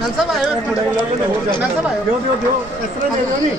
ਨੰਦ ਸਾਹਿਬ ਆਇਓ ਇੱਕ ਮਿੰਟ ਨੰਦ ਸਾਹਿਬ ਆਇਓ ਦਿਓ ਦਿਓ ਦਿਓ ਇਸ ਤਰ੍ਹਾਂ ਦੇ ਦਿਓ ਨਹੀਂ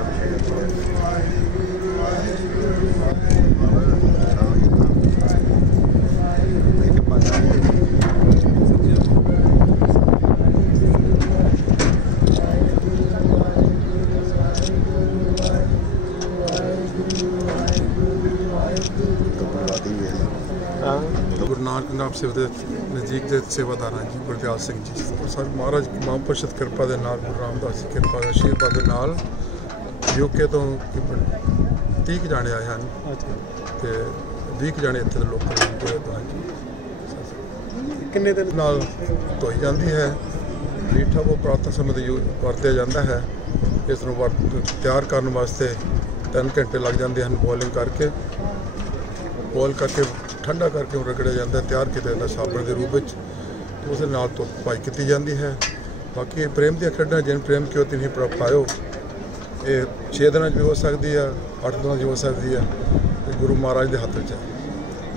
ਗੁਰੂ ਨਾਨਕ ਨਾਮ ਸੇਵਾ ਦੇ ਨਜ਼ਦੀਕ ਦੇ ਸੇਵਾਦਾਰ ਹਾਂ ਜੀ ਗੁਰਦਿਆਲ ਸਿੰਘ ਜੀ ਸਰ ਮਹਾਰਾਜ ਮਹਾਂਪੁਰਸ਼ਤ ਕਿਰਪਾ ਦੇ ਨਾਲ ਗੁਰੂ ਰਾਮਦਾਸ ਜੀ ਕਿਰਪਾ ਦੇ ਆਸ਼ੀਰਵਾਦ ਦੇ ਨਾਲ ਯੂਕੇ ਤੋਂ ਤਕਰੀਬਨ 30 ਕੁ ਜਾਣੇ ਆਏ ਹਨ। ਤੇ 20 ਕੁ ਜਾਣੇ ਇੱਥੇ ਦੇ ਲੋਕਲ ਹੁੰਦੇ ਹਨ ਜੀ। ਕਿੰਨੇ ਦਿਨ ਨਾਲ ਧੋਈ ਜਾਂਦੀ ਹੈ। ਰੀਠਾ ਕੋ ਪ੍ਰਾਤਨ ਸਮੇਂ ਦੇ ਯੂ- ਵਰਤਿਆ ਜਾਂਦਾ ਹੈ। ਇਸ ਨੂੰ ਵਰਤ ਤਿਆਰ ਕਰਨ ਵਾਸਤੇ 3 ਘੰਟੇ ਲੱਗ ਜਾਂਦੇ ਹਨ ਬੋਇਲਿੰਗ ਕਰਕੇ। ਬੋਇਲ ਕਰਕੇ ਠੰਡਾ ਕਰਕੇ ਉਹ ਰਗੜਿਆ ਜਾਂਦਾ ਤਿਆਰ ਕੀਤਾ ਜਾਂਦਾ ਸਾਬਣ ਦੇ ਰੂਪ ਵਿੱਚ ਤੇ ਉਸ ਦੇ ਨਾਲ ਤੋਂ ਪਾਈ ਕੀਤੀ ਜਾਂਦੀ ਹੈ। ਬਾਕੀ ਇਹ ਪ੍ਰੇਮ ਦੀਆਂ ਖੇਡਾਂ, ਜਿਨ ਪ੍ਰੇਮ ਕਿਉ ਤਿਨੀ ਪ੍ਰਭ ਪਾਇਓ, ਇਹ 6 ਦਿਨਾਂ 'ਚ ਵੀ ਹੋ ਸਕਦੀ ਆ 8 ਦਿਨਾਂ 'ਚ ਹੋ ਸਕਦੀ ਹੈ ਤੇ ਗੁਰੂ ਮਹਾਰਾਜ ਦੇ ਹੱਥ 'ਚ ਹੈ।